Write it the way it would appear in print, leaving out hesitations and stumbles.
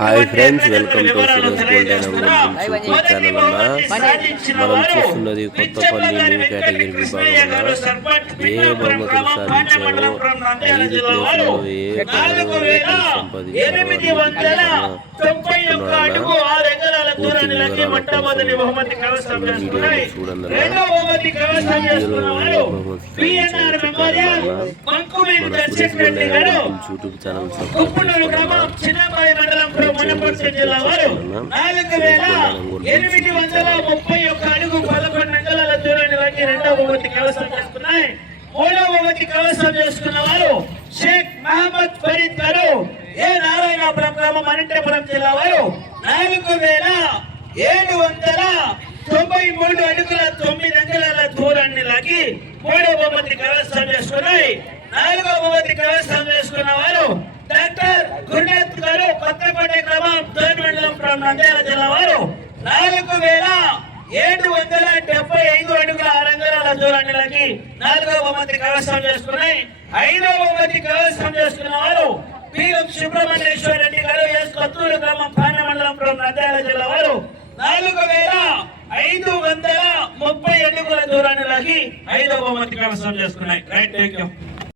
Hi friends, welcome to Suresh gold and YouTube channel అన్న. మనం చూస్తున్నది కొత్తపల్లి న్యూ కేటగిరీ విభాగంలో ఏ బహుమతులు సాధించారో, 5 ప్లేసుల్లో ఏ పదవులు సంపాదించారో పూర్తి వివరాలతో వీడియోలో చూడండి. మన Suresh gold and YouTube channel subscribe చేసుకోండి. వనపర్తి జిల్లా వారు 4,831 అడుగు 11 అంగుళాల దూరాన్ని లాగి రెండవ బహుమతి కైవసం చేసుకున్నాయి. మూడవ బహుమతి కైవసం చేసుకున్న వారు షేక్ మహమ్మద్ ఫరీద్ గారు, ఏ నారాయణపురం గ్రామం, అనంతపురం జిల్లా వారు 4,793 అడుగుల 9 అంగుళాల దూరాన్ని లాగి మూడవ బహుమతి కైవసం చేసుకున్నాయి. నాలుగవ బహుమతి కైవసం చేసుకున్న వారు డాక్టర్ గురునాథ్ గారు, కొత్తపేట గ్రామం, మండలం, నంద్యాల జిల్లా వారు 4,775 అడుగుల 6 అంగుళాల దూరాన్ని లాగి నాలుగవ బహుమతి కైవసం చేసుకున్నాయి. ఐదవ బహుమతి కైవసం చేసుకున్న వారు పీఎం సుబ్రహ్మణ్యేశ్వర రెడ్డి గారు, ఎస్ కొత్తూరు గ్రామం, మండలం, నంద్యాల జిల్లా వారు 4,530 అడుగుల దూరాన్ని లాగి ఐదవ బహుమతి కైవసం చేసుకున్నాయి. Right, thank you.